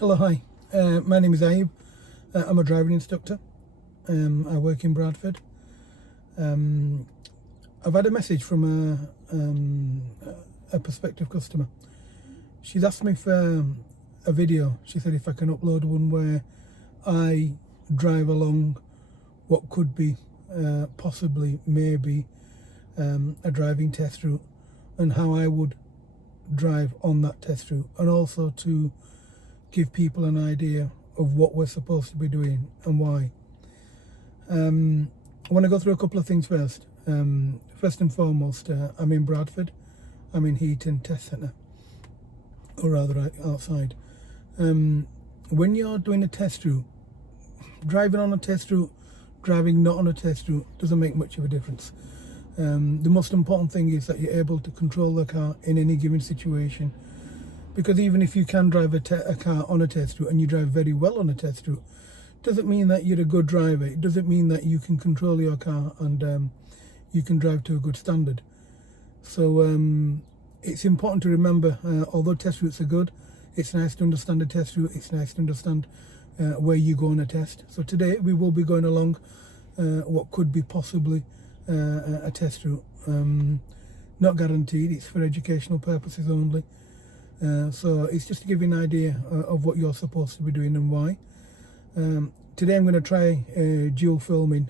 Hello, hi. My name is Ayub. I'm a driving instructor. I work in Bradford. I've had a message from a prospective customer. She's asked me for a video. She said if I can upload one where I drive along what could be, possibly, maybe, a driving test route, and how I would drive on that test route, and also to give people an idea of what we're supposed to be doing and why. I want to go through a couple of things first. First and foremost, I'm in Bradford. I'm in Heaton test centre, or rather outside. When you're doing a test route, driving on a test route, driving not on a test route doesn't make much of a difference. The most important thing is that you're able to control the car in any given situation, because even if you can drive a car on a test route and you drive very well on a test route, doesn't mean that you're a good driver. It doesn't mean that you can control your car and you can drive to a good standard. So it's important to remember, although test routes are good, it's nice to understand a test route. It's nice to understand where you go on a test. So today we will be going along what could be possibly a test route. Not guaranteed, it's for educational purposes only. So it's just to give you an idea of what you're supposed to be doing and why. Today I'm going to try dual filming.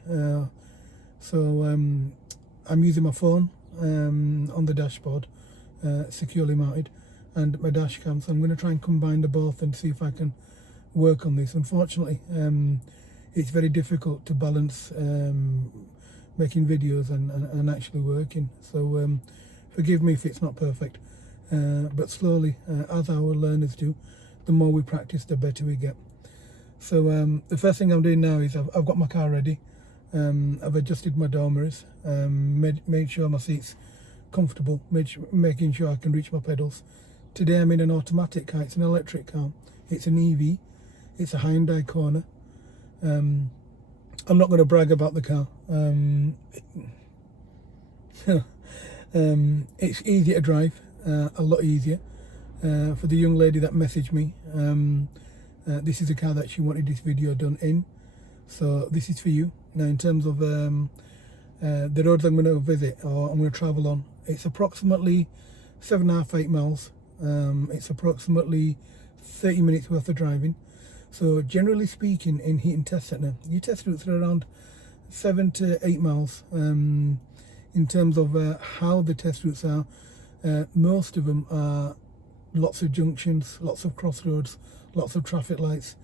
So I'm using my phone on the dashboard, securely mounted, and my dash cam. So I'm going to try and combine the both and see if I can work on this. Unfortunately, it's very difficult to balance making videos and actually working. So forgive me if it's not perfect. But slowly, as our learners do, the more we practice, the better we get. So the first thing I'm doing now is I've got my car ready. I've adjusted my door mirrors, made sure my seat's comfortable, making sure I can reach my pedals. Today I'm in an automatic car. It's an electric car. It's an EV. It's a Hyundai Kona. I'm not going to brag about the car. It's easy to drive. A lot easier. For the young lady that messaged me, this is a car that she wanted this video done in, so this is for you. Now in terms of the roads I'm going to visit or I'm going to travel on, it's approximately 7.5–8 miles. It's approximately 30 minutes worth of driving. So generally speaking, in Heaton test centre, your test routes are around 7 to 8 miles. In terms of how the test routes are, most of them are lots of junctions, lots of crossroads, lots of traffic lights,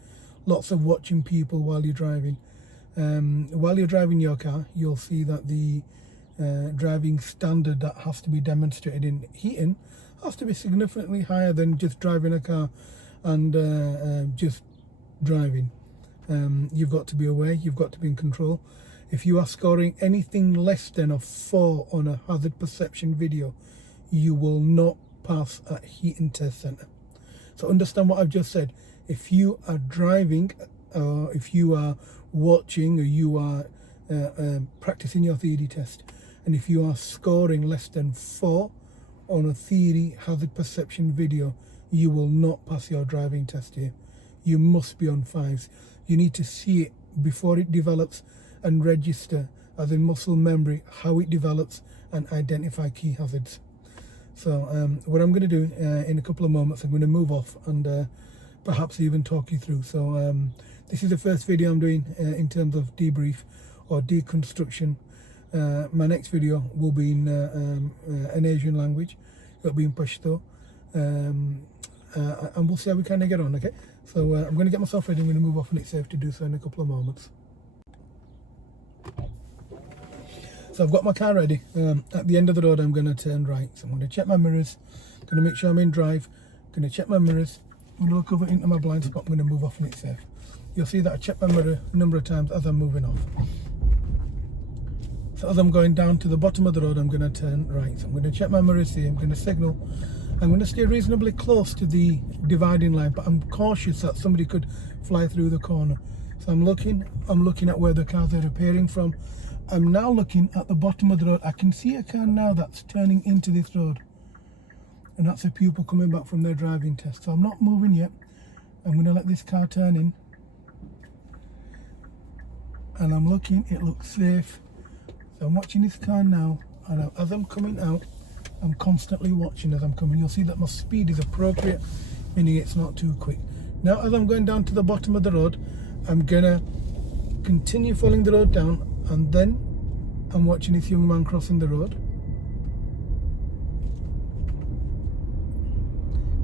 lots of watching people while you're driving. While you're driving your car, you'll see that the driving standard that has to be demonstrated in Heaton has to be significantly higher than just driving a car and just driving. You've got to be aware, you've got to be in control. If you are scoring anything less than a 4 on a hazard perception video, you will not pass at Heaton test centre. So understand what I've just said. If you are driving, or if you are watching, or you are practicing your theory test, and if you are scoring less than 4 on a theory hazard perception video, you will not pass your driving test here. You must be on 5s. You need to see it before it develops and register as in muscle memory how it develops and identify key hazards. So what I'm going to do in a couple of moments, I'm going to move off and perhaps even talk you through. So this is the first video I'm doing in terms of debrief or deconstruction. My next video will be in an Asian language. It'll be in Pashto. And we'll see how we kind of get on, okay? So I'm going to get myself ready. I'm going to move off and it's safe to do so in a couple of moments. So I've got my car ready. At the end of the road I'm going to turn right. So I'm going to check my mirrors, going to make sure I'm in drive, going to check my mirrors, I'm going to look over into my blind spot, I'm going to move off and it's safe. You'll see that I check my mirror a number of times as I'm moving off. So as I'm going down to the bottom of the road I'm going to turn right. So I'm going to check my mirrors here, I'm going to signal. I'm going to stay reasonably close to the dividing line, but I'm cautious that somebody could fly through the corner. So I'm looking at where the cars are appearing from. I'm now looking at the bottom of the road. I can see a car now that's turning into this road. And that's a pupil coming back from their driving test. So I'm not moving yet. I'm going to let this car turn in. And I'm looking, it looks safe. So I'm watching this car now, and as I'm coming out, I'm constantly watching as I'm coming. You'll see that my speed is appropriate, meaning it's not too quick. Now as I'm going down to the bottom of the road, I'm going to continue following the road down, and then I'm watching this young man crossing the road.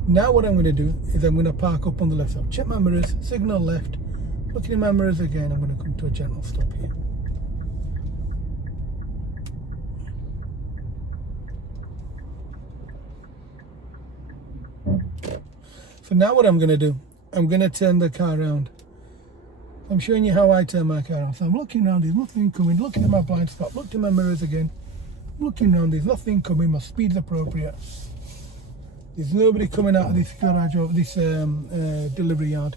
Now what I'm going to do is I'm going to park up on the left. So check my mirrors, signal left, looking in my mirrors again. I'm going to come to a gentle stop here. So now what I'm going to do, I'm going to turn the car around. I'm showing you how I turn my car around. So I'm looking around, there's nothing coming, looking at my blind spot, looked in my mirrors again, looking around, there's nothing coming, my speed's appropriate. There's nobody coming out of this garage or this delivery yard.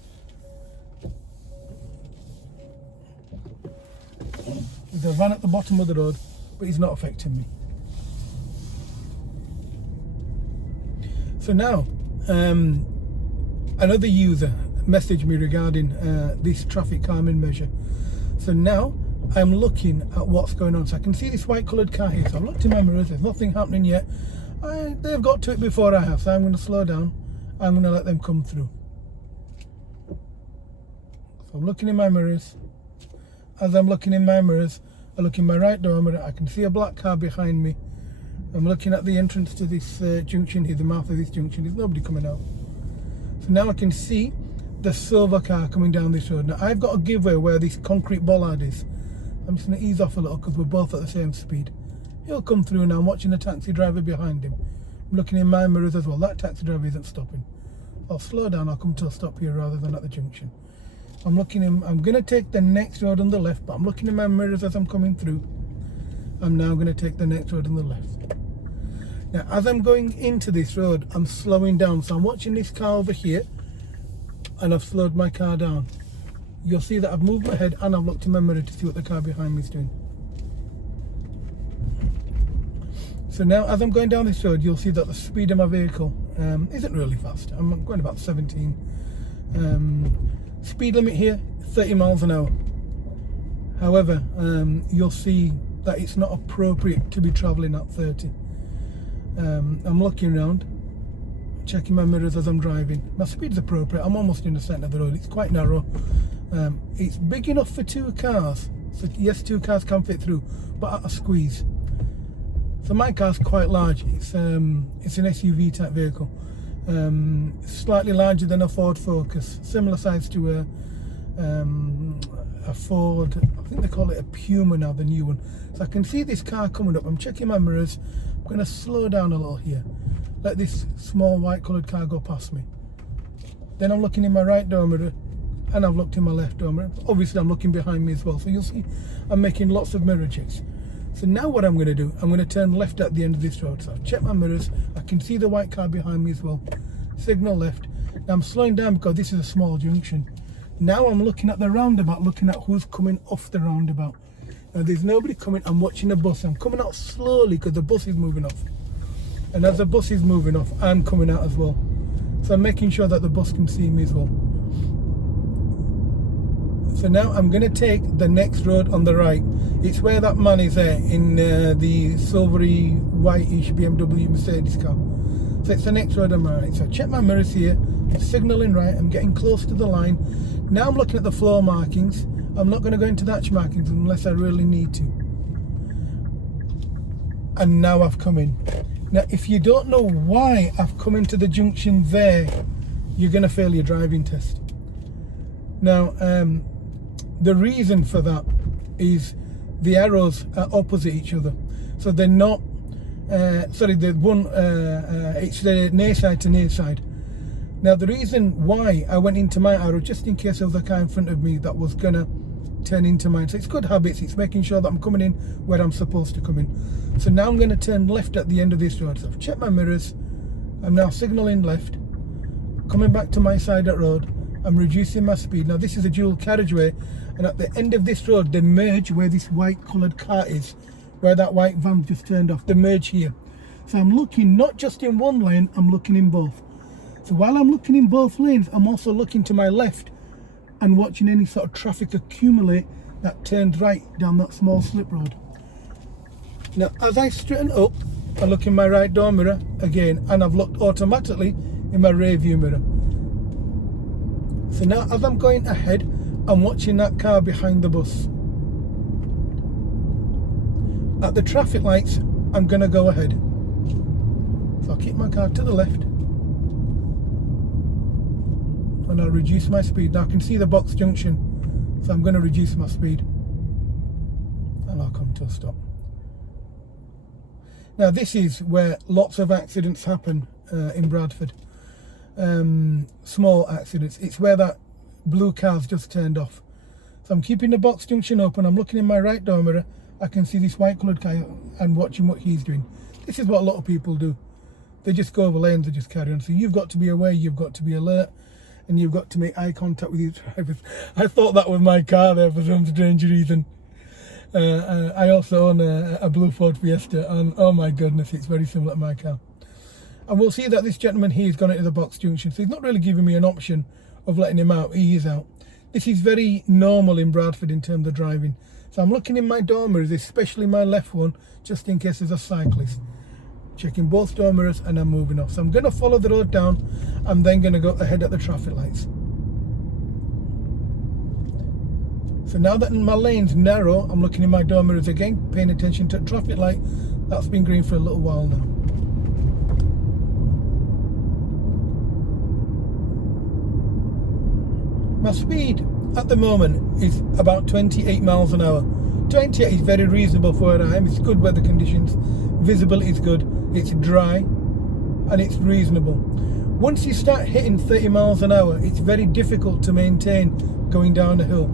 There's a van at the bottom of the road, but he's not affecting me. So now, another user messaged me regarding this traffic calming measure. So now I'm looking at what's going on. So I can see this white coloured car here. So I've looked in my mirrors, there's nothing happening yet. They've got to it before I have, so I'm going to slow down. I'm going to let them come through. So I'm looking in my mirrors. As I'm looking in my mirrors, I look in my right door mirror. I can see a black car behind me. I'm looking at the entrance to this junction here, the mouth of this junction. There's nobody coming out. So now I can see the silver car coming down this road. Now I've got a giveaway where this concrete bollard is. I'm just going to ease off a little because we're both at the same speed. He'll come through now. I'm watching the taxi driver behind him. I'm looking in my mirrors as well. That taxi driver isn't stopping. I'll slow down. I'll come to a stop here rather than at the junction. I'm looking in. I'm going to take the next road on the left, but I'm looking in my mirrors as I'm coming through. I'm now going to take the next road on the left. Now, as I'm going into this road, I'm slowing down. So I'm watching this car over here, and I've slowed my car down. You'll see that I've moved my head and I've looked in my mirror to see what the car behind me is doing. So now as I'm going down this road, you'll see that the speed of my vehicle isn't really fast. I'm going about 17. Speed limit here, 30 miles an hour. However, you'll see that it's not appropriate to be travelling at 30. I'm looking around, checking my mirrors as I'm driving. My speed's appropriate. I'm almost in the centre of the road. It's quite narrow. It's big enough for two cars. So yes, two cars can fit through, but at a squeeze. So my car's quite large. It's an SUV type vehicle, slightly larger than a Ford Focus, similar size to a Ford. I think they call it a Puma now, the new one. So I can see this car coming up. I'm checking my mirrors. I'm going to slow down a little here. Let this small white coloured car go past me. Then I'm looking in my right door mirror, and I've looked in my left door mirror. Obviously, I'm looking behind me as well. So you'll see I'm making lots of mirror checks. So now what I'm going to do, I'm going to turn left at the end of this road. So I've checked my mirrors. I can see the white car behind me as well. Signal left. Now I'm slowing down because this is a small junction. Now I'm looking at the roundabout, looking at who's coming off the roundabout. Now there's nobody coming. I'm watching the bus. I'm coming out slowly because the bus is moving off. And as the bus is moving off, I'm coming out as well. So I'm making sure that the bus can see me as well. So now I'm going to take the next road on the right. It's where that man is there in the silvery whitish BMW Mercedes car. So it's the next road on my right. So I check my mirrors here. I'm signalling right. I'm getting close to the line. Now I'm looking at the floor markings. I'm not going to go into the hatch markings unless I really need to. And now I've come in. Now if you don't know why I've come into the junction there, you're going to fail your driving test. Now the reason for that is the arrows are opposite each other, so they're not the one it's the near side to near side. Now the reason why I went into my arrow, just in case there was a car in front of me that was gonna turn into mine. So it's good habits. It's making sure that I'm coming in where I'm supposed to come in. So now I'm going to turn left at the end of this road. So I've checked my mirrors. I'm now signalling left, coming back to my side of the road. I'm reducing my speed. Now this is a dual carriageway, and at the end of this road they merge where this white coloured car is, where that white van just turned off. They merge here. So I'm looking not just in one lane, I'm looking in both. So while I'm looking in both lanes, I'm also looking to my left and watching any sort of traffic accumulate that turns right down that small slip road. Now, as I straighten up, I look in my right door mirror again, and I've looked automatically in my rear view mirror. So now, as I'm going ahead, I'm watching that car behind the bus. At the traffic lights, I'm going to go ahead. So I'll keep my car to the left, and I'll reduce my speed. Now I can see the box junction, so I'm going to reduce my speed, and I'll come to a stop. Now this is where lots of accidents happen in Bradford. Small accidents. It's where that blue car's just turned off. So I'm keeping the box junction open. I'm looking in my right door mirror. I can see this white coloured car and watching what he's doing. This is what a lot of people do. They just go over lanes, they just carry on. So you've got to be aware, you've got to be alert, and you've got to make eye contact with your drivers. I thought that was my car there for some strange reason. I also own a blue Ford Fiesta, and oh my goodness, it's very similar to my car. And we'll see that this gentleman here has gone into the box junction, so he's not really giving me an option of letting him out. He is out. This is very normal in Bradford in terms of driving. So I'm looking in my door mirrors, especially my left one, just in case there's a cyclist. Checking both door mirrors, and I'm moving off. So I'm going to follow the road down. I'm then going to go ahead at the traffic lights. So now that my lane's narrow, I'm looking in my door mirrors again, paying attention to the traffic light. That's been green for a little while now. My speed at the moment is about 28 miles an hour. 28 is very reasonable for where I am. It's good weather conditions, visibility is good, it's dry, and it's reasonable. Once you start hitting 30 miles an hour, it's very difficult to maintain going down a hill.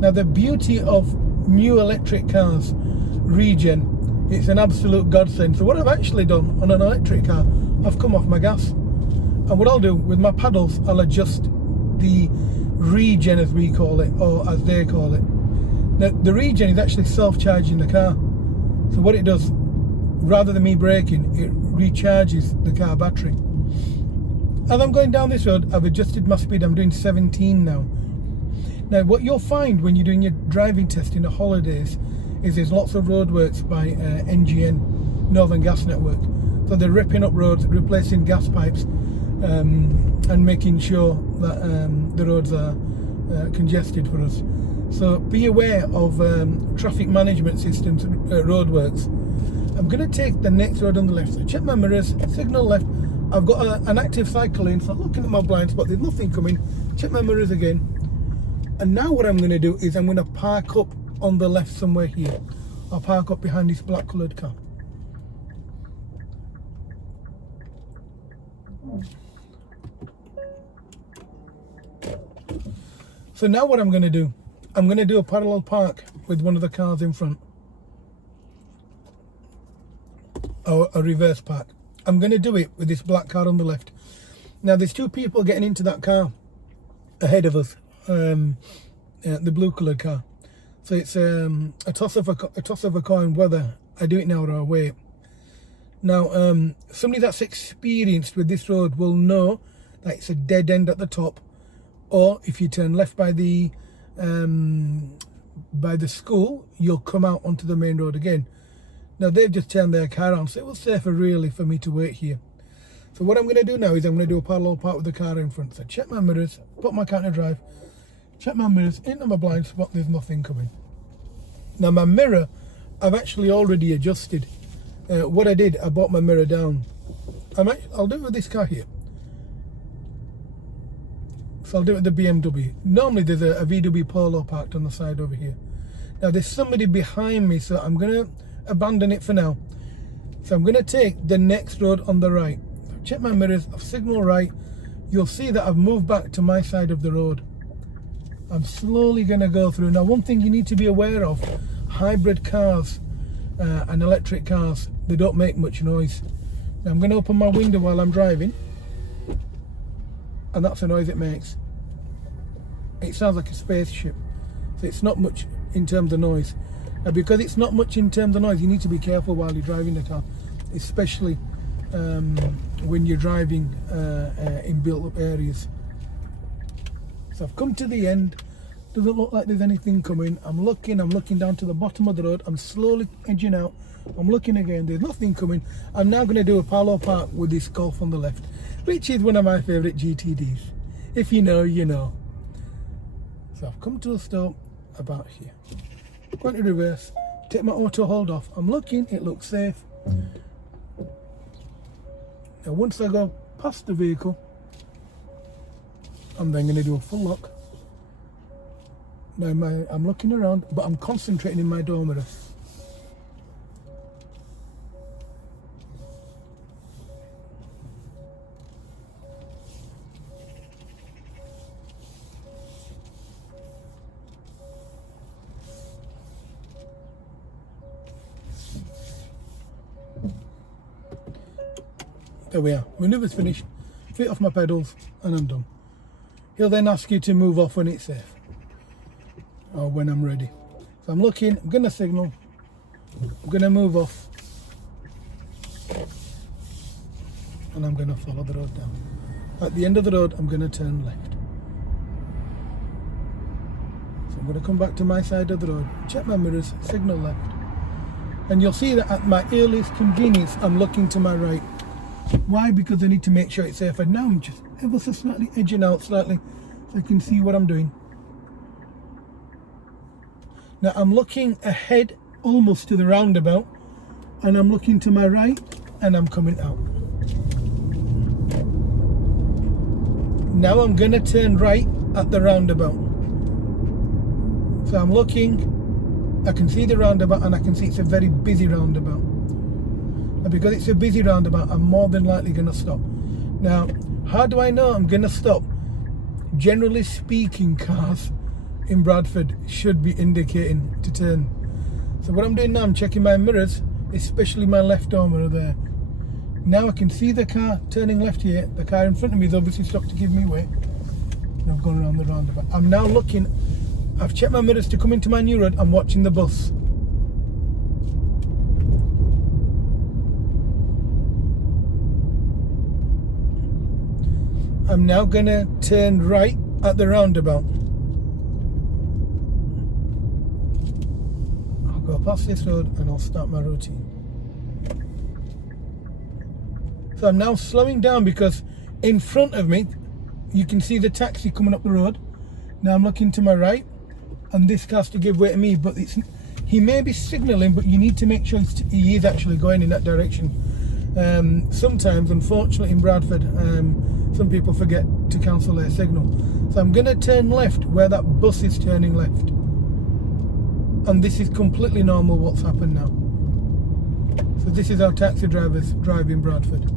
Now the beauty of new electric cars, regen, it's an absolute godsend. So what I've actually done on an electric car, I've come off my gas, and what I'll do with my paddles, I'll adjust the regen, as we call it, or as they call it. Now the regen is actually self-charging the car. So what it does, rather than me braking, it recharges the car battery. As I'm going down this road, I've adjusted my speed. I'm doing 17 now. Now what you'll find when you're doing your driving test in the holidays is there's lots of roadworks by NGN, Northern Gas Network. So they're ripping up roads, replacing gas pipes, and making sure that the roads are congested for us. So be aware of traffic management systems, roadworks. I'm going to take the next road on the left. So check my mirrors, signal left. I've got an active cycle lane, so I'm looking at my blind spot, there's nothing coming. Check my mirrors again. And now what I'm going to do is I'm going to park up on the left somewhere here. I'll park up behind this black coloured car. So now what I'm going to do, I'm going to do a parallel park with one of the cars in front. Or a reverse park. I'm going to do it with this black car on the left. Now there's two people getting into that car ahead of us. The blue coloured car. So it's a toss of a coin whether I do it now or I wait. Now somebody that's experienced with this road will know that it's a dead end at the top, or if you turn left by the school, you'll come out onto the main road again. Now they've just turned their car on, so it was safer really for me to wait here. So what I'm going to do now is I'm going to do a parallel park with the car in front. So check my mirrors, put my car to drive, check my mirrors, into my blind spot, there's nothing coming. Now my mirror, I've actually already adjusted. What I did, I brought my mirror down. I'll do it with this car here. So I'll do it with the BMW. Normally there's a VW Polo parked on the side over here. Now there's somebody behind me, so I'm going to abandon it for now. So I'm going to take the next road on the right. Check my mirrors, I've signal right. You'll see that I've moved back to my side of the road. I'm slowly going to go through. Now one thing you need to be aware of, hybrid cars and electric cars, they don't make much noise. Now I'm going to open my window while I'm driving, and that's the noise it makes. It sounds like a spaceship. So it's not much in terms of noise. Now because it's not much in terms of noise, you need to be careful while you're driving the car, especially when you're driving in built-up areas. So I've come to the end. Doesn't look like there's anything coming. I'm looking down to the bottom of the road. I'm slowly edging out. I'm looking again. There's nothing coming. I'm now going to do a parallel park with this Golf on the left, which is one of my favourite GTDs. If you know, you know. So I've come to a stop about here. Going to reverse. Take my auto hold off. I'm looking. It looks safe. Now once I go past the vehicle, I'm then going to do a full lock. Now I'm looking around, but I'm concentrating in my door mirror. There we are. Manoeuvre's finished. Feet off my pedals, and I'm done. He'll then ask you to move off when it's safe, or when I'm ready. So I'm looking, I'm going to signal, I'm going to move off, and I'm going to follow the road down. At the end of the road, I'm going to turn left. So I'm going to come back to my side of the road, check my mirrors, signal left. And you'll see that at my earliest convenience, I'm looking to my right. Why? Because I need to make sure it's safe. And now I'm just ever so slightly edging out slightly so I can see what I'm doing. Now I'm looking ahead almost to the roundabout, and I'm looking to my right, and I'm coming out. Now I'm going to turn right at the roundabout. So I'm looking, I can see the roundabout, and I can see it's a very busy roundabout. And because it's a busy roundabout, I'm more than likely going to stop. Now, how do I know I'm going to stop? Generally speaking, cars in Bradford should be indicating to turn. So what I'm doing now, I'm checking my mirrors, especially my left door mirror there. Now I can see the car turning left here. The car in front of me is obviously stopped to give me way. And I've gone around the roundabout. I'm now looking, I've checked my mirrors to come into my new road. I'm watching the bus. I'm now going to turn right at the roundabout. I'll go past this road and I'll start my routine. So I'm now slowing down because in front of me, you can see the taxi coming up the road. Now I'm looking to my right, and this car has to give way to me, but he may be signalling, but you need to make sure he is actually going in that direction. Sometimes, unfortunately, in Bradford, some people forget to cancel their signal. So I'm going to turn left where that bus is turning left. And this is completely normal what's happened now. So this is how taxi drivers drive in Bradford.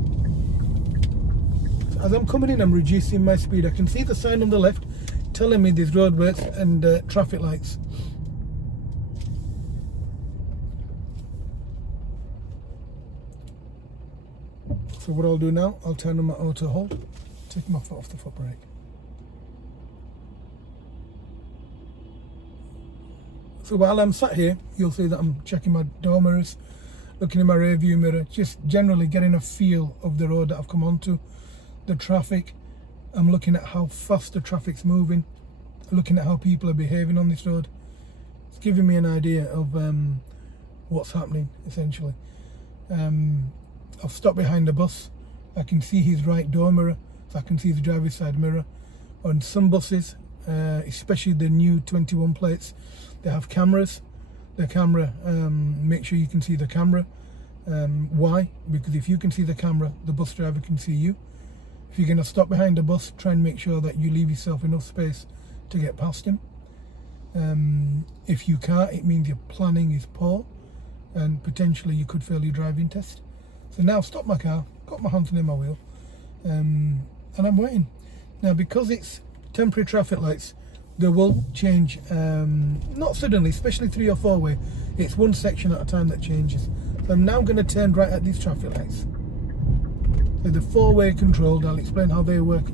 So as I'm coming in, I'm reducing my speed. I can see the sign on the left telling me there's roadworks and traffic lights. So what I'll do now, I'll turn on my auto hold, take my foot off the foot brake. So while I'm sat here, you'll see that I'm checking my door mirrors, looking in my rear view mirror, just generally getting a feel of the road that I've come onto, the traffic. I'm looking at how fast the traffic's moving, looking at how people are behaving on this road. It's giving me an idea of what's happening, essentially. I've stopped behind the bus. I can see his right door mirror, so I can see the driver's side mirror. On some buses, especially the new 21 plates, they have cameras. The camera, make sure you can see the camera. Why? Because if you can see the camera, the bus driver can see you. If you're going to stop behind the bus, try and make sure that you leave yourself enough space to get past him. If you can't, it means your planning is poor, and potentially you could fail your driving test. So now I've stopped my car, got my hands near my wheel, and I'm waiting. Now because it's temporary traffic lights, they will change, not suddenly, especially 3 or 4 way. It's one section at a time that changes. So I'm now going to turn right at these traffic lights. So the 4-way controlled, I'll explain how they work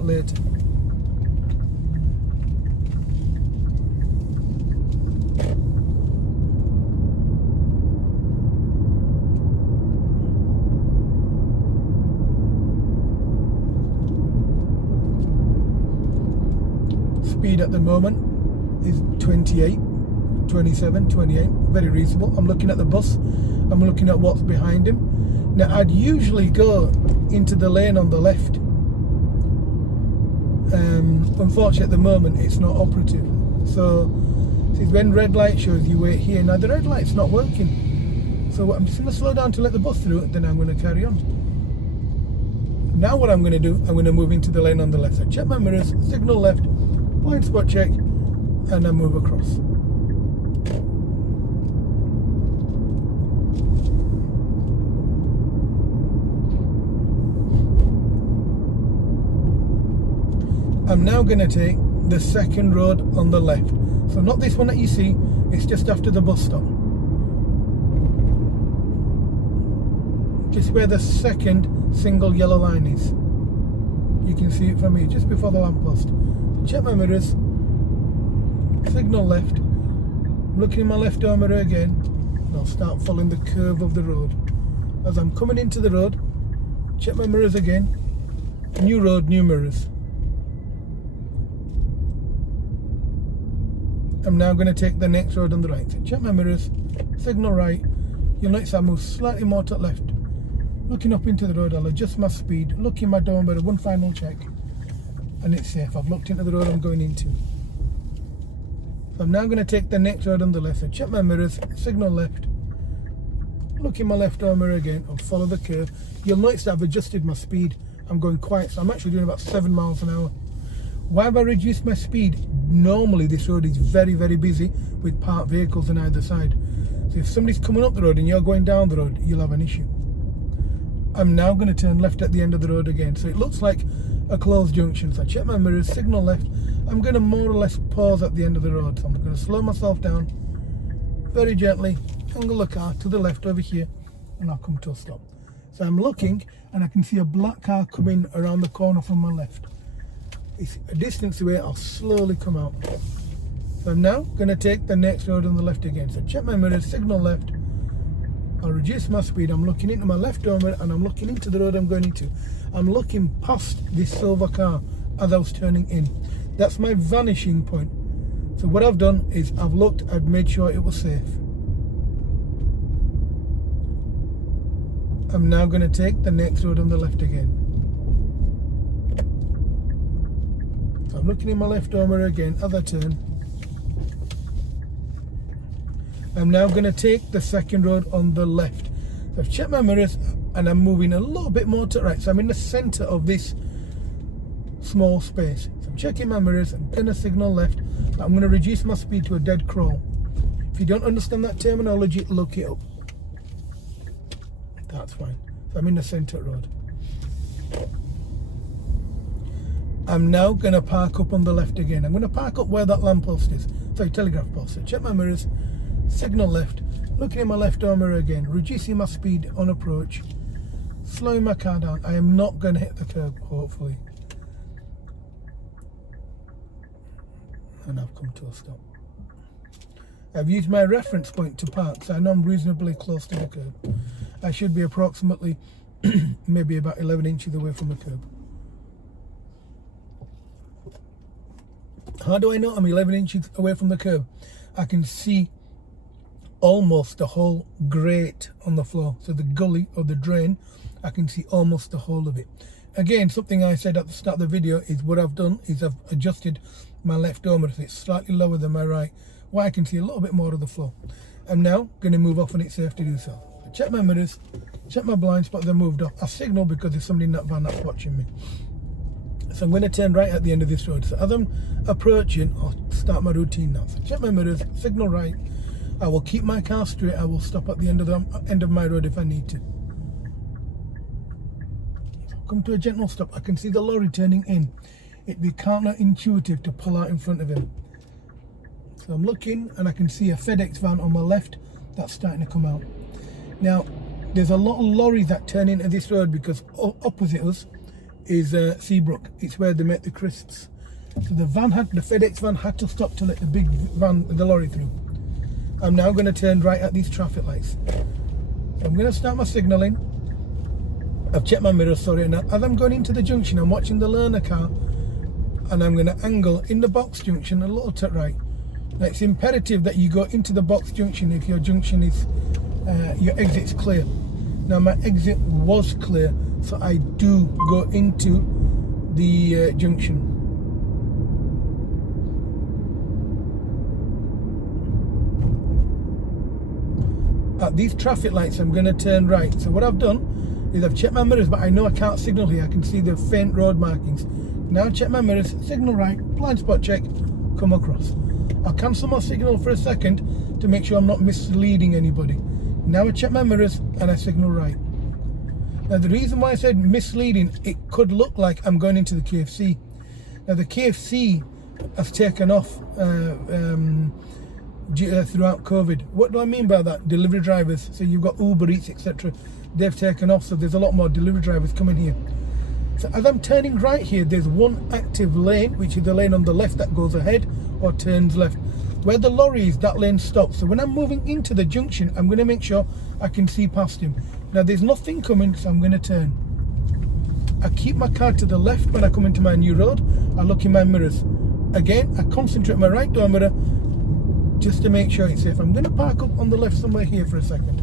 later. speed at the moment is 28, 27, 28, very reasonable. I'm looking at the bus, I'm looking at what's behind him. Now I'd usually go into the lane on the left. Unfortunately at the moment it's not operative. So see, when red light shows you wait here, now the red light's not working. So I'm just going to slow down to let the bus through, and then I'm going to carry on. Now what I'm going to do, I'm going to move into the lane on the left. So check my mirrors, signal left, blind spot check, and I move across. I'm now going to take the second road on the left. So not this one that you see, it's just after the bus stop. Just where the second single yellow line is. You can see it from here, just before the lamppost. Check my mirrors, signal left, looking in my left door mirror again, and I'll start following the curve of the road. As I'm coming into the road, check my mirrors again, new road, new mirrors. I'm now going to take the next road on the right. So check my mirrors, signal right. You'll notice I move slightly more to the left. Looking up into the road, I'll adjust my speed, look in my door mirror, one final check, and it's safe. I've looked into the road I'm going into. So I'm now going to take the next road on the left. So check my mirrors, signal left, look in my left door mirror again, and follow the curve. You'll notice that I've adjusted my speed. I'm going quiet, so I'm actually doing about 7 miles an hour. Why have I reduced my speed? Normally this road is very, very busy with parked vehicles on either side. So if somebody's coming up the road and you're going down the road, you'll have an issue. I'm now going to turn left at the end of the road again. So it looks like a closed junction. So I check my mirrors, signal left. I'm going to more or less pause at the end of the road. So I'm going to slow myself down very gently, angle the car to the left over here, and I'll come to a stop. So I'm looking and I can see a black car coming around the corner from my left. It's a distance away, I'll slowly come out. So I'm now going to take the next road on the left again. So check my mirrors, signal left. I'll reduce my speed. I'm looking into my left door mirror and I'm looking into the road I'm going into. I'm looking past this silver car as I was turning in. That's my vanishing point. So what I've done is I've looked, I've made sure it was safe. I'm now going to take the next road on the left again. So I'm looking in my left door mirror again as I turn. I'm now going to take the second road on the left. So I've checked my mirrors and I'm moving a little bit more to the right. So I'm in the center of this small space. So I'm checking my mirrors, I'm going to signal left. I'm going to reduce my speed to a dead crawl. If you don't understand that terminology, look it up. That's fine. So I'm in the center road. I'm now going to park up on the left again. I'm going to park up where that lamppost is. Sorry, telegraph post. So check my mirrors, signal left, looking in my left door mirror again, reducing my speed on approach, slowing my car down. I am not going to hit the curb, hopefully. And I've come to a stop. I've used my reference point to park, so I know I'm reasonably close to the curb. I should be approximately maybe about 11 inches away from the curb. How do I know I'm 11 inches away from the curb? I can see almost the whole grate on the floor. So the gully or the drain, I can see almost the whole of it. Again, something I said at the start of the video is what I've done is I've adjusted my left door mirror so it's slightly lower than my right, where I can see a little bit more of the floor. I'm now going to move off when it's safe to do so. I check my mirrors, check my blind spots, I moved off. I signal because there's somebody in that van that's watching me. So I'm going to turn right at the end of this road. So as I'm approaching, I'll start my routine now. So check my mirrors, signal right. I will keep my car straight. I will stop at the end of my road if I need to. So come to a gentle stop. I can see the lorry turning in. It'd be counterintuitive to pull out in front of him. So I'm looking and I can see a FedEx van on my left that's starting to come out. Now, there's a lot of lorries that turn into this road because opposite us is Seabrook. It's where they make the crisps. So the FedEx van had to stop to let the big van, the lorry through. I'm now going to turn right at these traffic lights. So I'm going to start my signalling. I've checked my mirrors, sorry, and as I'm going into the junction, I'm watching the learner car and I'm going to angle in the box junction a little to right. Now it's imperative that you go into the box junction if your junction is your exit's clear. Now my exit was clear, so I do go into the junction. At these traffic lights I'm going to turn right. So what I've done is I've checked my mirrors, but I know I can't signal here. I can see the faint road markings. Now check my mirrors, signal right, blind spot check, come across. I'll cancel my signal for a second to make sure I'm not misleading anybody. Now I check my mirrors and I signal right. Now the reason why I said misleading, it could look like I'm going into the KFC. Now the KFC has taken off throughout COVID. What do I mean by that? Delivery drivers. So you've got Uber Eats, etc. They've taken off, so there's a lot more delivery drivers coming here. So as I'm turning right here, there's one active lane, which is the lane on the left that goes ahead or turns left. Where the lorry is, that lane stops. So when I'm moving into the junction, I'm going to make sure I can see past him. Now there's nothing coming, so I'm going to turn. I keep my car to the left when I come into my new road. I look in my mirrors. Again, I concentrate my right door mirror just to make sure it's safe. I'm going to park up on the left somewhere here for a second.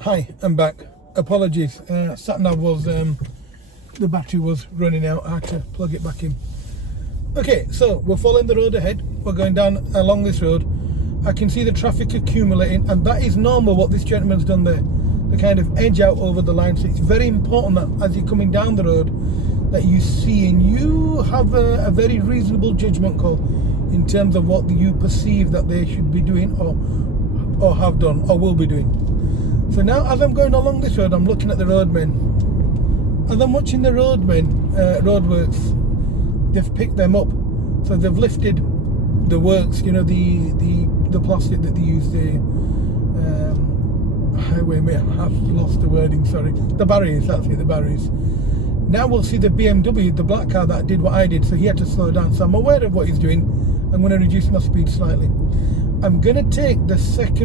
Hi, I'm back. Apologies, sat-nav was, the battery was running out. I had to plug it back in. Okay, so we're following the road ahead. We're going down along this road. I can see the traffic accumulating, and that is normal what this gentleman's done there. The kind of edge out over the line. So it's very important that as you're coming down the road that you see and you have a very reasonable judgment call in terms of what you perceive that they should be doing or have done or will be doing. So now as I'm going along this road, I'm looking at the roadmen. As I'm watching the roadmen, roadworks, they've picked them up. So they've lifted the works, you know, the plastic that they use, the highway, I've lost the wording, sorry. The barriers, that's it, the barriers. Now we'll see the BMW, the black car that did what I did, so he had to slow down. So I'm aware of what he's doing. I'm going to reduce my speed slightly. I'm going to take the third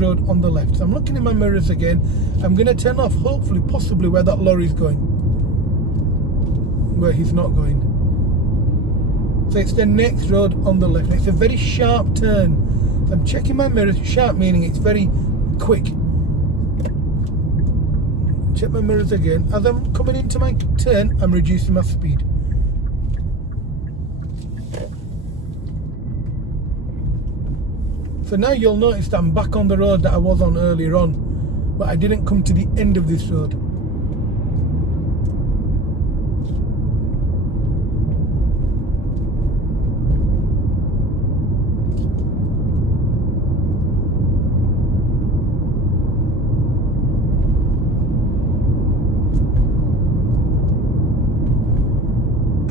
road on the left. So I'm looking in my mirrors again. I'm going to turn off, hopefully, possibly where that lorry's going. Where he's not going. So it's the next road on the left. It's a very sharp turn. So I'm checking my mirrors. Sharp meaning it's very quick. Check my mirrors again. As I'm coming into my turn, I'm reducing my speed. So now you'll notice that I'm back on the road that I was on earlier on, but I didn't come to the end of this road.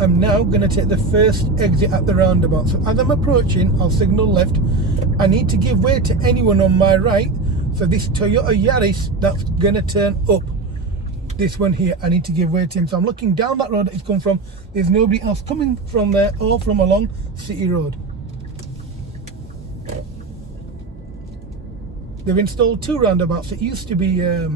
I'm now going to take the first exit at the roundabout. So as I'm approaching, I'll signal left. I need to give way to anyone on my right. So this Toyota Yaris that's going to turn up, this one here, I need to give way to him. So I'm looking down that road that he's come from. There's nobody else coming from there or from along City Road. They've installed two roundabouts. It used to be a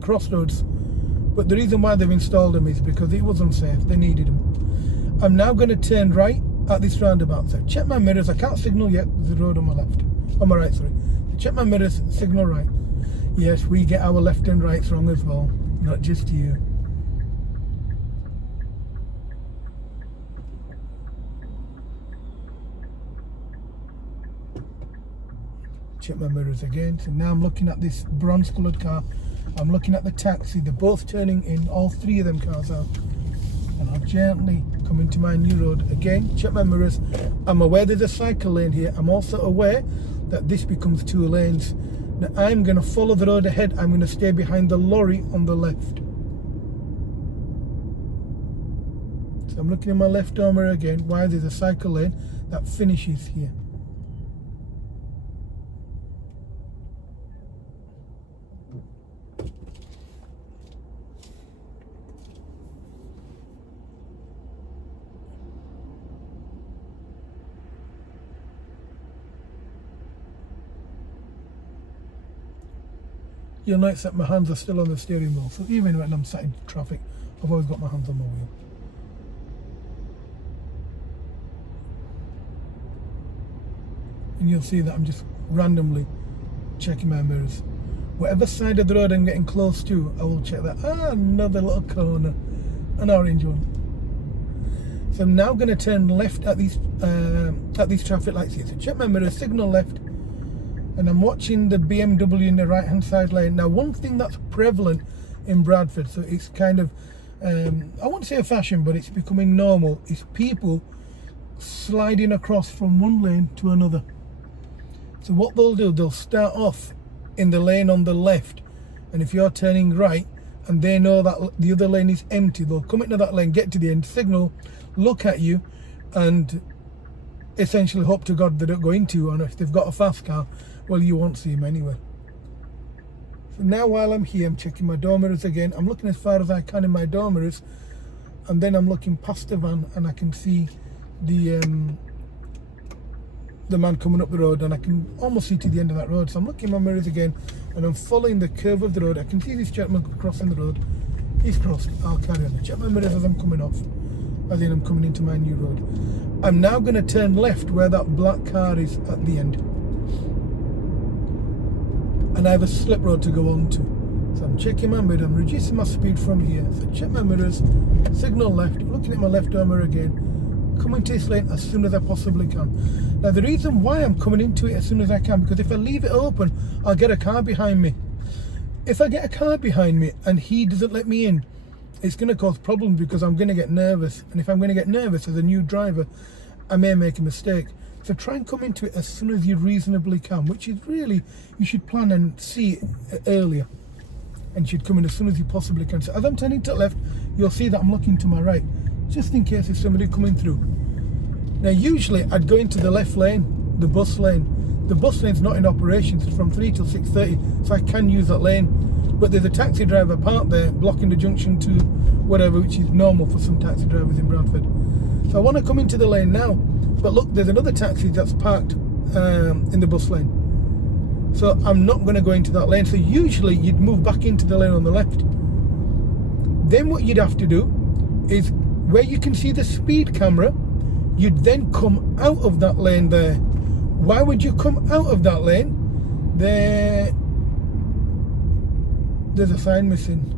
crossroads. But the reason why they've installed them is because it was unsafe. They needed them. I'm now going to turn right at this roundabout. So check my mirrors. I can't signal yet. There's a road on my left. On my right, sorry. Check my mirrors. Signal right. Yes, we get our left and rights wrong as well. Not just you. Check my mirrors again. So now I'm looking at this bronze coloured car. I'm looking at the taxi. They're both turning in. All three of them cars are. And I'll gently come into my new road again. Check my mirrors. I'm aware there's a cycle lane here. I'm also aware that this becomes two lanes. Now I'm going to follow the road ahead. I'm going to stay behind the lorry on the left. So I'm looking in my left door mirror again. Why there's a cycle lane that finishes here. you'll notice that my hands are still on the steering wheel. So even when I'm sat in traffic, I've always got my hands on my wheel. And you'll see that I'm just randomly checking my mirrors. Whatever side of the road I'm getting close to, I will check that. Another little corner, an orange one. So I'm now going to turn left at these traffic lights here. So check my mirrors, signal left, and I'm watching the BMW in the right hand side lane. Now one thing that's prevalent in Bradford, so it's kind of, I won't say a fashion, but it's becoming normal, is people sliding across from one lane to another. So what they'll do, they'll start off in the lane on the left, and if you're turning right and they know that the other lane is empty, they'll come into that lane, get to the end, signal, look at you, and essentially hope to God they don't go into you. And if they've got a fast car, well, you won't see them anyway. So now while I'm here, I'm checking my door mirrors again. I'm looking as far as I can in my door mirrors, and then I'm looking past the van and I can see the man coming up the road, and I can almost see to the end of that road. So I'm looking in my mirrors again and I'm following the curve of the road. I can see this gentleman crossing the road. He's crossed. I'll carry on. I check my mirrors as I'm coming off, as in I'm coming into my new road. I'm now going to turn left where that black car is at the end, and I have a slip road to go on to. So I'm checking my mirror, I'm reducing my speed from here. So check my mirrors, signal left, looking at my left door mirror again, coming to this lane as soon as I possibly can. Now the reason why I'm coming into it as soon as I can, because if I leave it open, I'll get a car behind me. If I get a car behind me and he doesn't let me in, it's going to cause problems, because I'm going to get nervous. And if I'm going to get nervous as a new driver, I may make a mistake. So try and come into it as soon as you reasonably can, which is really, you should plan and see it earlier. And you should come in as soon as you possibly can. So as I'm turning to the left, you'll see that I'm looking to my right, just in case there's somebody coming through. Now usually I'd go into the left lane, the bus lane. The bus lane's not in operation, it's from 3 till 6:30, so I can use that lane. But there's a taxi driver parked there blocking the junction to whatever, which is normal for some taxi drivers in Bradford. So I want to come into the lane now, but look, there's another taxi that's parked in the bus lane. So I'm not going to go into that lane. So usually you'd move back into the lane on the left. Then what you'd have to do is, where you can see the speed camera, you'd then come out of that lane there. Why would you come out of that lane? There's a sign missing.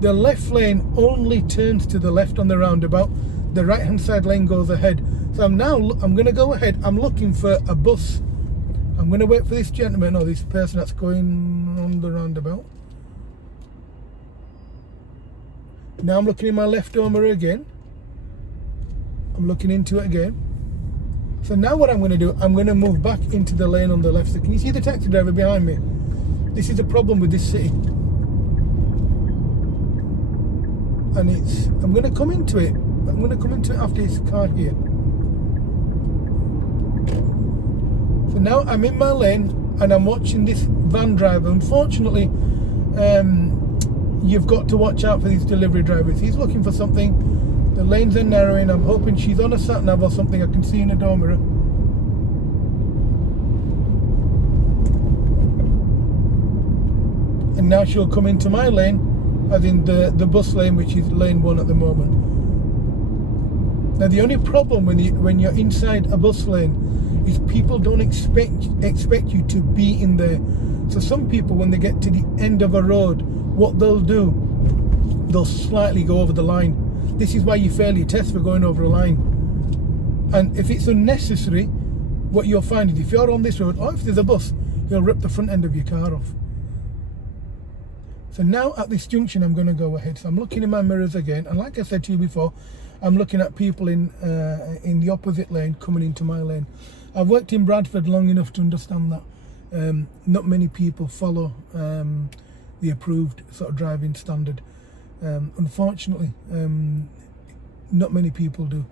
The left lane only turns to the left on the roundabout. The right hand side lane goes ahead. So I'm going to go ahead. I'm looking for a bus. I'm going to wait for this gentleman or this person that's going on the roundabout. Now I'm looking in my left door mirror again. I'm looking into it again. So now what I'm going to do, I'm going to move back into the lane on the left. So can you see the taxi driver behind me? This is a problem with this city. And I'm going to come into it. I'm going to come into it after this car here. So now I'm in my lane and I'm watching this van driver. Unfortunately, you've got to watch out for these delivery drivers. He's looking for something. The lanes are narrowing. I'm hoping she's on a sat nav or something I can see in the door mirror. And now she'll come into my lane, as in the bus lane, which is lane 1 at the moment. Now the only problem when you're inside a bus lane is people don't expect you to be in there. So some people, when they get to the end of a road, what they'll do, they'll slightly go over the line. This is why you fail your test for going over a line. And if it's unnecessary, what you'll find is if you're on this road, or if there's a bus, you'll rip the front end of your car off. So now at this junction, I'm going to go ahead. So I'm looking in my mirrors again, and like I said to you before, I'm looking at people in the opposite lane coming into my lane. I've worked in Bradford long enough to understand that not many people follow the approved sort of driving standard. Unfortunately, not many people do.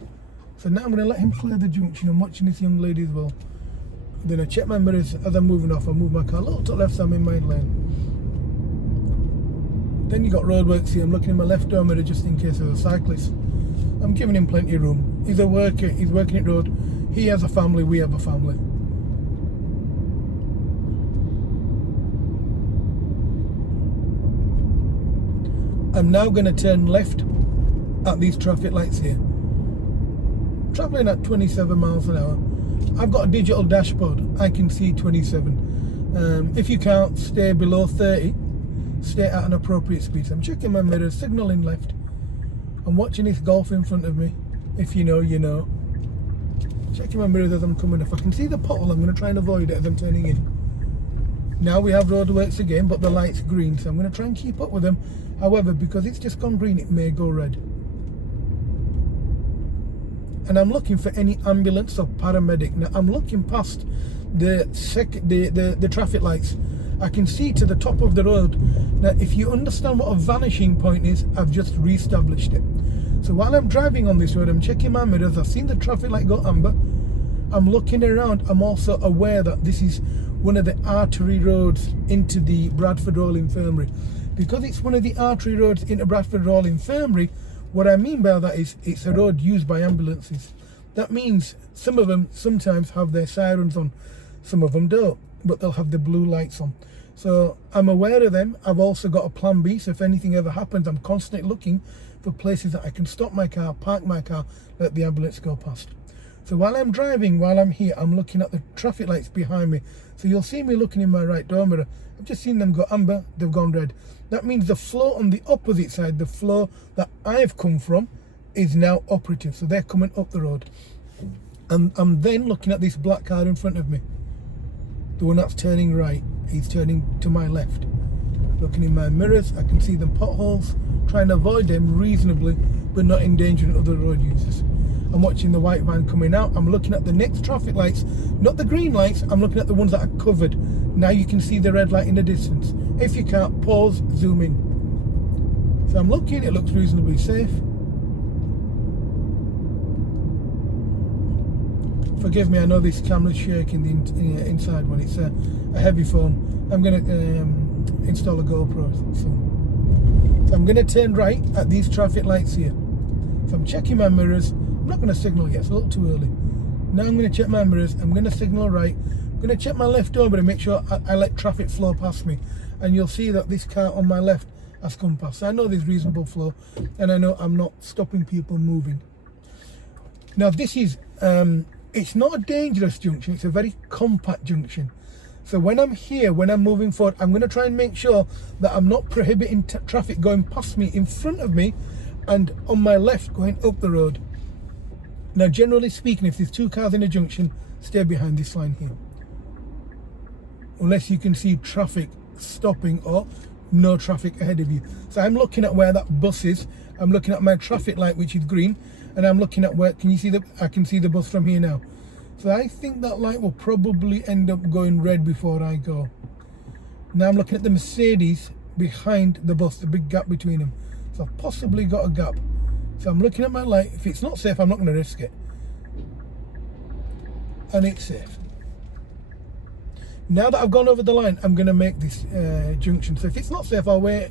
So now I'm going to let him clear the junction. I'm watching this young lady as well. Then I check my mirrors as I'm moving off. I move my car a little to the left, so I'm in my lane. Then you got roadworks here. I'm looking in my left door mirror just in case there's a cyclist. I'm giving him plenty of room. He's a worker. He's working at road. He has a family. We have a family. I'm now going to turn left at these traffic lights here. Traveling at 27 miles an hour. I've got a digital dashboard. I can see 27. If you can't, stay below 30. Stay at an appropriate speed. So I'm checking my mirrors, signaling left. I'm watching this Golf in front of me. If you know, you know. Checking my mirrors as I'm coming. If I can see the pothole, I'm going to try and avoid it as I'm turning in. Now we have roadworks again, but the light's green, so I'm going to try and keep up with them. However, because it's just gone green, it may go red. And I'm looking for any ambulance or paramedic. Now I'm looking past the traffic lights. I can see to the top of the road. Now if you understand what a vanishing point is, I've just re-established it. So while I'm driving on this road, I'm checking my mirrors. I've seen the traffic light go amber. I'm looking around. I'm also aware that this is one of the artery roads into the Bradford Royal Infirmary. Because it's one of the artery roads into Bradford Royal Infirmary, what I mean by that is it's a road used by ambulances. That means some of them sometimes have their sirens on, some of them don't, but they'll have the blue lights on. So I'm aware of them. I've also got a plan B, so if anything ever happens, I'm constantly looking for places that I can stop my car, park my car, let the ambulance go past. So while I'm driving, while I'm here, I'm looking at the traffic lights behind me. So you'll see me looking in my right door mirror. I've just seen them go amber, they've gone red. That means the flow on the opposite side, the flow that I've come from, is now operative. So they're coming up the road. And I'm then looking at this black car in front of me. The one that's turning right, he's turning to my left. Looking in my mirrors, I can see them potholes, trying to avoid them reasonably, but not endangering other road users. I'm watching the white van coming out. I'm looking at the next traffic lights, not the green lights. I'm looking at the ones that are covered. Now you can see the red light in the distance. If you can't, pause, zoom in. So I'm looking, it looks reasonably safe. Forgive me, I know this camera's shaking, the inside one. It's a heavy phone. I'm going to install a GoPro soon. So I'm going to turn right at these traffic lights here. So I'm checking my mirrors. I'm not going to signal yet, it's a little too early. Now I'm going to check my mirrors. I'm going to signal right. I'm going to check my left over to make sure I let traffic flow past me. And you'll see that this car on my left has come past. So I know there's reasonable flow, and I know I'm not stopping people moving. Now this is, it's not a dangerous junction, it's a very compact junction. So when I'm here, when I'm moving forward, I'm going to try and make sure that I'm not prohibiting traffic going past me, in front of me, and on my left going up the road. Now generally speaking, if there's two cars in a junction, stay behind this line here. Unless you can see traffic stopping or no traffic ahead of you. So I'm looking at where that bus is. I'm looking at my traffic light, which is green, and I'm looking at where, can you see I can see the bus from here now. So I think that light will probably end up going red before I go. Now I'm looking at the Mercedes behind the bus, the big gap between them. So I've possibly got a gap. So I'm looking at my light. If it's not safe, I'm not going to risk it. And it's safe. Now that I've gone over the line, I'm going to make this junction. So if it's not safe, I'll wait.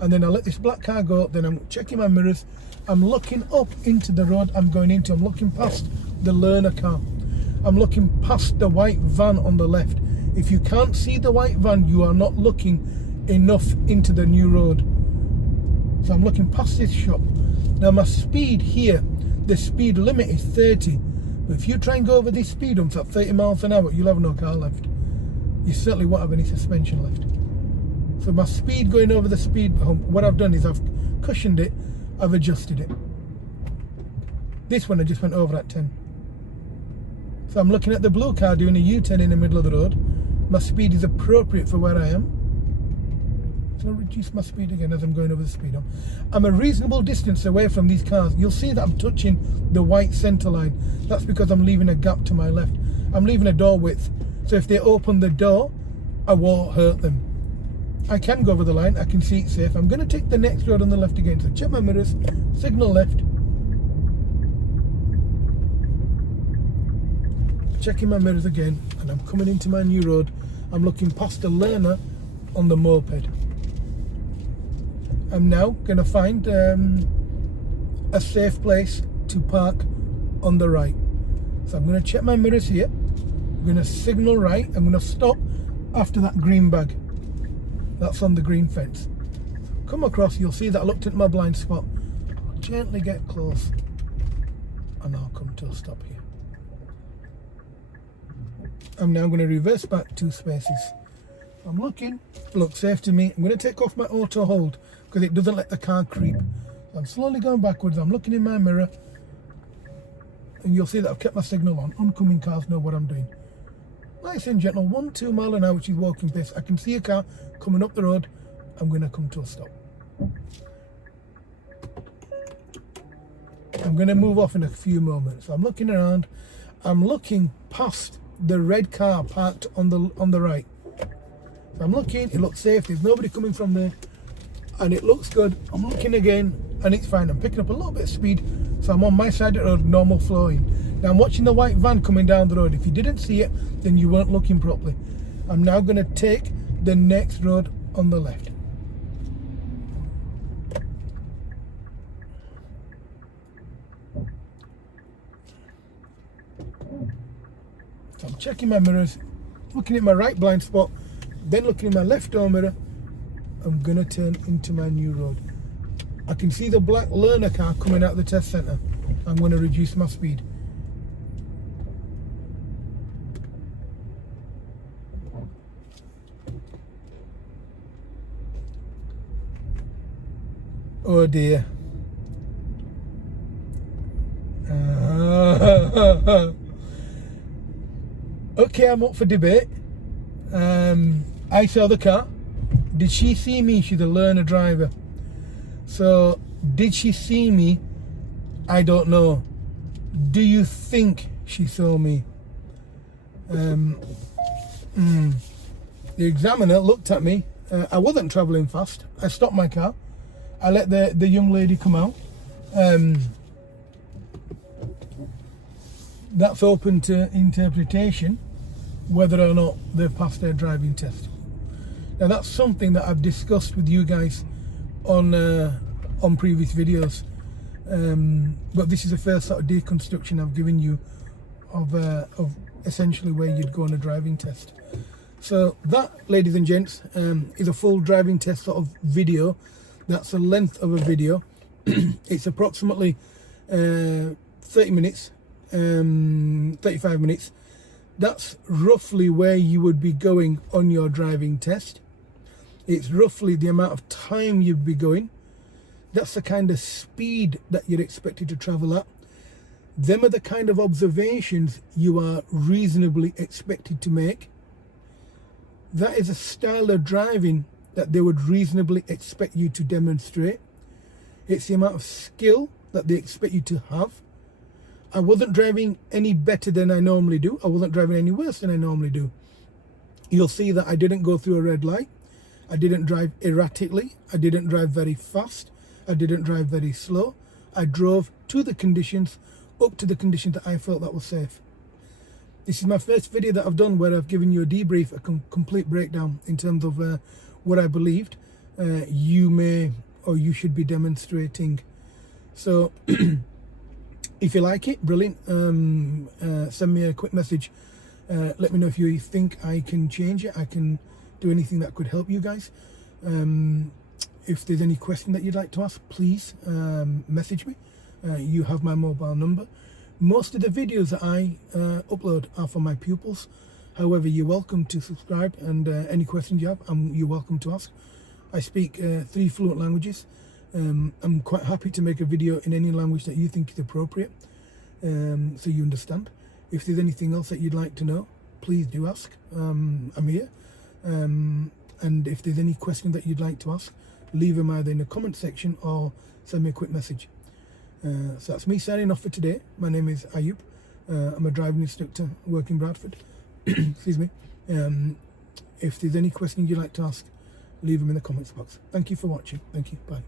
And then I'll let this black car go. Then I'm checking my mirrors. I'm looking up into the road I'm going into. I'm looking past the learner car. I'm looking past the white van on the left. If you can't see the white van, you are not looking enough into the new road. So I'm looking past this shop. Now my speed here, the speed limit is 30. But if you try and go over this speed hump at 30 miles an hour, you'll have no car left. You certainly won't have any suspension left. So my speed going over the speed hump, what I've done is I've cushioned it, I've adjusted it. This one I just went over at 10. So I'm looking at the blue car doing a U-turn in the middle of the road. My speed is appropriate for where I am. So I'll reduce my speed again as I'm going over the speed hump. I'm a reasonable distance away from these cars. You'll see that I'm touching the white centre line. That's because I'm leaving a gap to my left. I'm leaving a door width. So if they open the door, I won't hurt them. I can go over the line. I can see it's safe. I'm going to take the next road on the left again. So check my mirrors, signal left. Checking my mirrors again, and I'm coming into my new road. I'm looking past a learner on the moped. I'm now going to find a safe place to park on the right. So I'm going to check my mirrors here. I'm going to signal right. I'm going to stop after that green bag. That's on the green fence. come across, you'll see that I looked at my blind spot. I'll gently get close and I'll come to a stop here. I'm now going to reverse back 2 spaces. I'm looking, looks safe to me. I'm going to take off my auto hold because it doesn't let the car creep. I'm slowly going backwards. I'm looking in my mirror and you'll see that I've kept my signal on. Oncoming cars know what I'm doing. Nice and gentle, 1-2 mile an hour, which is walking pace. I can see a car coming up the road. I'm going to come to a stop. I'm going to move off in a few moments. I'm looking around. I'm looking past the red car parked on the right. So I'm looking, it looks safe, there's nobody coming from there, and it looks good. I'm looking again, and it's fine. I'm picking up a little bit of speed, so I'm on my side of the road, normal flowing. Now I'm watching the white van coming down the road. If you didn't see it, then you weren't looking properly. I'm now going to take the next road on the left. So I'm checking my mirrors, looking at my right blind spot, then looking at my left door mirror. I'm going to turn into my new road. I can see the black learner car coming out of the test centre. I'm going to reduce my speed. Oh dear. Okay, I'm up for debate. I saw the car. Did she see me? She's a learner driver. So, did she see me? I don't know. Do you think she saw me? The examiner looked at me. I wasn't travelling fast. I stopped my car. I let the young lady come out. That's open to interpretation, whether or not they've passed their driving test. Now that's something that I've discussed with you guys on previous videos, but this is the first sort of deconstruction I've given you of essentially where you'd go on a driving test. So that, ladies and gents, is a full driving test sort of video. That's the length of a video. It's approximately 30 minutes, 35 minutes. That's roughly where you would be going on your driving test. It's roughly the amount of time you'd be going. That's the kind of speed that you're expected to travel at. Them are the kind of observations you are reasonably expected to make. That is a style of driving that they would reasonably expect you to demonstrate. It's the amount of skill that they expect you to have. I wasn't driving any better than I normally do. I wasn't driving any worse than I normally do. You'll see that I didn't go through a red light. I didn't drive erratically. I didn't drive very fast. I didn't drive very slow. I drove to the conditions, up to the conditions that I felt that was safe. This is my first video that I've done where I've given you a debrief, a complete breakdown in terms of what I believed you may or you should be demonstrating. So if you like it, brilliant. Send me a quick message. Let me know if you think I can change it. I can do anything that could help you guys. If there's any question that you'd like to ask, please message me. You have my mobile number. Most of the videos that I upload are for my pupils. However, you're welcome to subscribe, and any questions you have, you're welcome to ask. I speak 3 fluent languages. I'm quite happy to make a video in any language that you think is appropriate, so you understand. If there's anything else that you'd like to know, please do ask. I'm here. And if there's any question that you'd like to ask, leave them either in the comment section or send me a quick message. So that's me signing off for today. My name is Ayub. I'm a driving instructor, work in Bradford. Excuse me. If there's any questions you'd like to ask, leave them in the comments box. Thank you for watching. Thank you. Bye.